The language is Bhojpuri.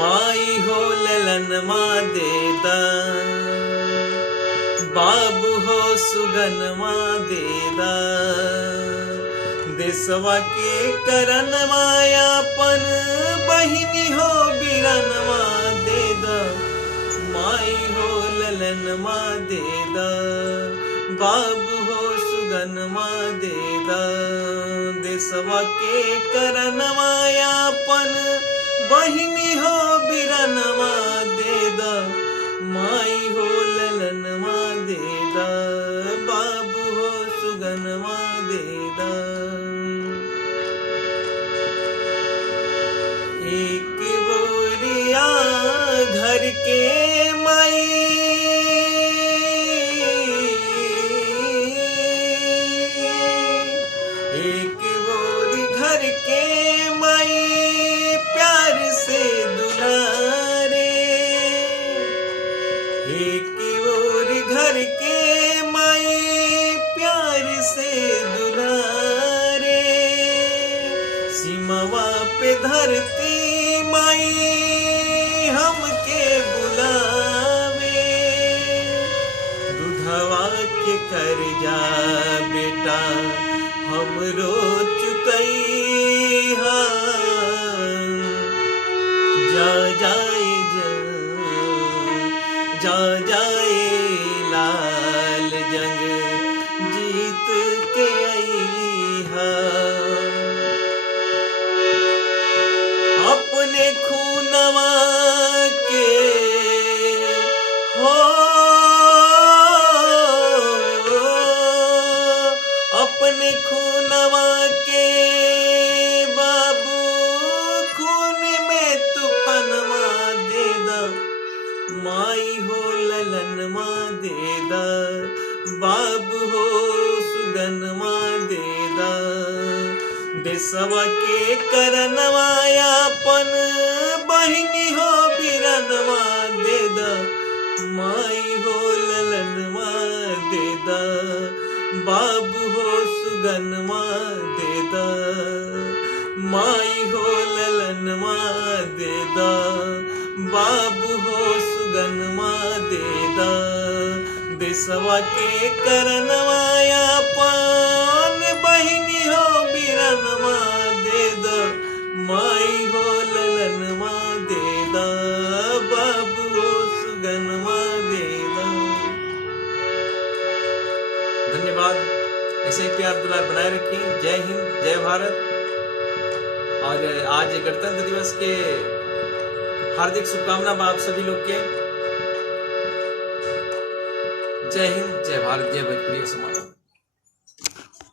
माई हो ललन माँ दे दा, बाबू हो सुगन माँ दे दा। देशवा के करन मायापन, बहिनी हो बिरन माँ दे दा। माई हो ललन माँ दे दा, बाबू हो सुगन माँ दे दा। देशवा के करन मायापन, बहिनी हो बिरन माँ दे दा। माई हो ललन माँ दे दा, बाबू हो सुगन माँ दे दा। एक बोरिया घर के माई, एक बोरी घर के माई प्यार से दुलारे। एक बोरी घर के माई प्यार से दुलारे। सीमावा पे धरती माई हमके बुलावे। दूधवा के कर्जा बेटा हमरो चुकैहा। जा जाए लाल जंग जीत के अइहा। अपने खूनवा के हो, अपने खूनवा के बाबू खून में तूफानवा दे दा। माई हो ललन माँ दे दा, बाबू हो सुगन माँ दे दा। देशवा के करन मायापन, बहिनी हो बिरन माँ दे दा। माई हो ललन माँ दे दा, बाबू हो सुगन माँ दे दा। माई हो ललन माँ दे दा, बाबू हो सुगन माँ दे दा। देशवा के करन मायापन, बहिनी हो बिरन माँ दे दा। माई हो ललन माँ दे दा, बाबू हो सुगन माँ दे दा। धन्यवाद। ऐसे ही प्यार दुलार बनाए रखिए। जय हिंद, जय भारत। और आज गणतंत्र दिवस के हार्दिक शुभकामना आप सभी लोग के। जय हिंद, जय भारत, जय भोजपुरी समाज।